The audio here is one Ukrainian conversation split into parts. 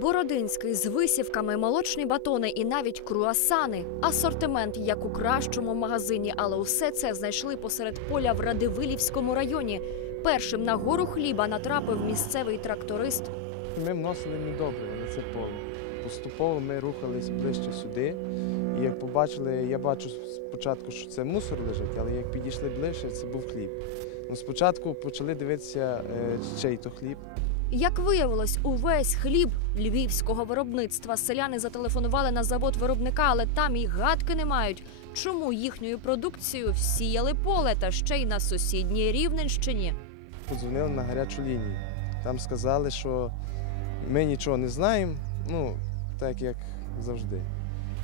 Бородинський з висівками, молочні батони і навіть круасани. Асортимент як у кращому магазині, але усе це знайшли посеред поля в Радивилівському районі. Першим на гору хліба натрапив місцевий тракторист. Ми вносили недобре на це поле. Поступово ми рухались ближче сюди. І як побачили, я бачу спочатку, що це мусор лежить, але як підійшли ближче, це був хліб. Ну, спочатку почали дивитися, е, чий то хліб. Як виявилось, увесь хліб львівського виробництва селяни зателефонували на завод виробника, але там і гадки не мають. Чому їхньою продукцією всіяли поле та ще й на сусідній Рівненщині? Подзвонили на гарячу лінію. Там сказали, що ми нічого не знаємо, ну, так як завжди.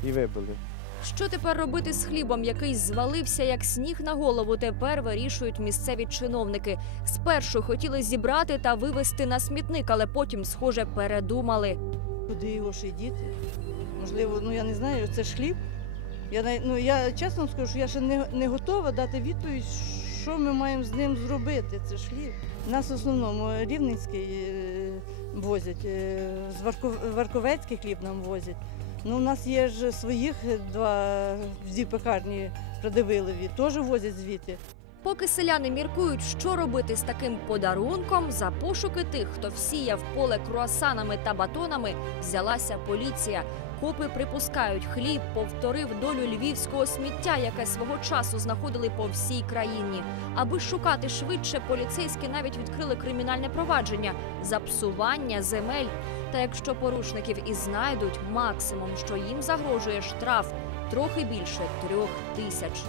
І вибили. Що тепер робити з хлібом, який звалився як сніг на голову? Тепер вирішують місцеві чиновники. Спершу хотіли зібрати та вивезти на смітник, але потім, схоже, передумали. Куди його ще діти? Можливо, ну я не знаю, це ж хліб. Я, ну, я чесно скажу, що я ще не, не готова дати відповідь, що ми маємо з ним зробити. Це ж хліб. Нас в основному рівненський е, возять, е, з Варковецький хліб нам возять. Ну, у нас є ж своїх два дві пекарні Радивилові, теж возять звідти. Поки селяни міркують, що робити з таким подарунком, за пошуки тих, хто всіяв поле круасанами та батонами, взялася поліція. Копи припускають, хліб повторив долю львівського сміття, яке свого часу знаходили по всій країні. Аби шукати швидше, поліцейські навіть відкрили кримінальне провадження за псування земель. Та якщо порушників і знайдуть, максимум, що їм загрожує штраф трохи більше трьох тисяч.